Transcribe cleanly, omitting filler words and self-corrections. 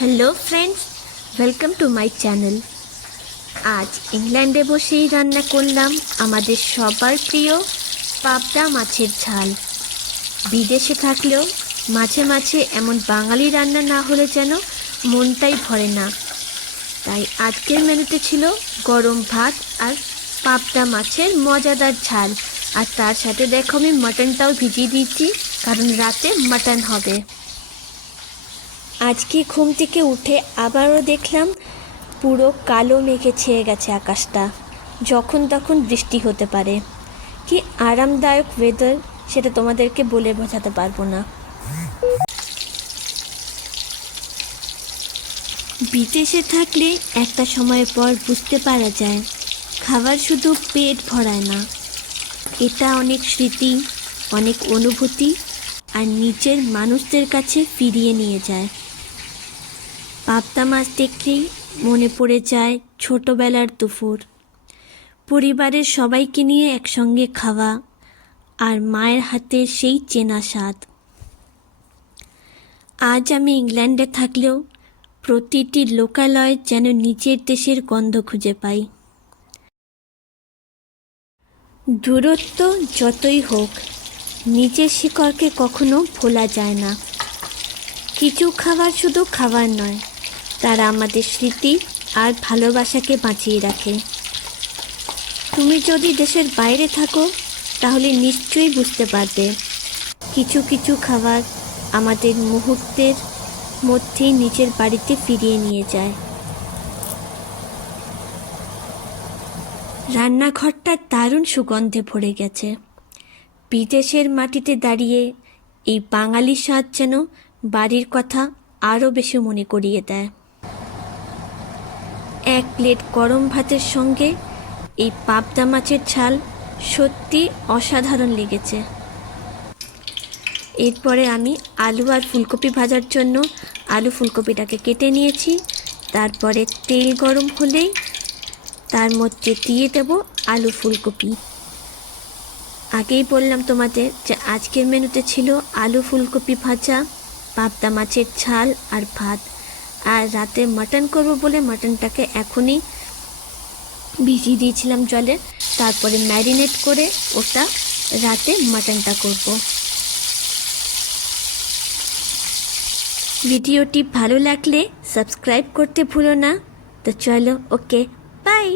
Hello friends, welcome to my channel. আজ ইংল্যান্ডে বসেই রান্না করলাম আমাদের সবার প্রিয় পাবদা মাছের ঝাল। বিদেশে থাকলেও মাঝে মাঝে এমন বাঙালি রান্না না হলে যেন মনটাই ভরে না। তাই আজকের মেনুতে ছিল গরম ভাত আর পাবদা মাছের মজাদার ঝাল। আর তার সাথে দেখো আমি মাটনটাও ভিজিয়ে দিচ্ছি, কারণ রাতে মাটন হবে। আজকে ঘুম থেকে উঠে আবারও দেখলাম পুরো কালো মেঘে ছেয়ে গেছে আকাশটা। যখন তখন বৃষ্টি হতে পারে। কি আরামদায়ক ওয়েদার সেটা তোমাদেরকে বলে বোঝাতে পারবো না। বিদেশে থাকলে একটা সময়ের পর বুঝতে পারা যায় খাবার শুধু পেট ভরায় না, এটা অনেক স্মৃতি, অনেক অনুভূতি আর নিচের মানুষদের কাছে ফিরিয়ে নিয়ে যায়। পাবদা মাছ দেখলেই মনে পড়ে যায় ছোটোবেলার দুপুর, পরিবারের সবাইকে নিয়ে একসঙ্গে খাওয়া আর মায়ের হাতের সেই চেনা স্বাদ। আজ আমি ইংল্যান্ডে থাকলেও প্রতিটি লোকালয় যেন নিজের দেশের গন্ধ খুঁজে পাই। দূরত্ব যতই হোক, নিজের শিকড়কে কখনো ভোলা যায় না। কিছু খাবার শুধু খাবার নয়, তারা আমাদের স্মৃতি আর ভালোবাসাকে বাঁচিয়ে রাখে। তুমি যদি দেশের বাইরে থাকো তাহলে নিশ্চয়ই বুঝতে পারবে কিছু কিছু খাবার আমাদের মুহূর্তের মধ্যেই নিজের বাড়িতে ফিরিয়ে নিয়ে যায়। রান্নাঘরটা দারুণ সুগন্ধে ভরে গেছে। বিদেশের মাটিতে দাঁড়িয়ে এই বাঙালি স্বাদ যেন বাড়ির কথা আরও বেশি মনে করিয়ে দেয়। এক প্লেট গরম ভাতের সঙ্গে এই পাবদা মাছের ঝাল সত্যি অসাধারণ লেগেছে। এরপরে আমি আলু আর ফুলকপি ভাজার জন্য আলু ফুলকপিটাকে কেটে নিয়েছি। তারপরে তেল গরম হলেই তার মধ্যে দিয়ে দেব আলু ফুলকপি। আগেই বললাম তোমাদের যে আজকের মেনুতে ছিল আলু ফুলকপি ভাজা, পাবদা মাছের ঝাল আর ভাত। আর রাতে মাটন করব বলে মাটনটাকে এখনই ভিজিয়ে দিয়েছিলাম জলে, তারপরে ম্যারিনেট করে ওটা রাতে মাটনটা করব। ভিডিওটি ভালো লাগলে সাবস্ক্রাইব করতে ভুলো না। তো চলো, ওকে, বাই।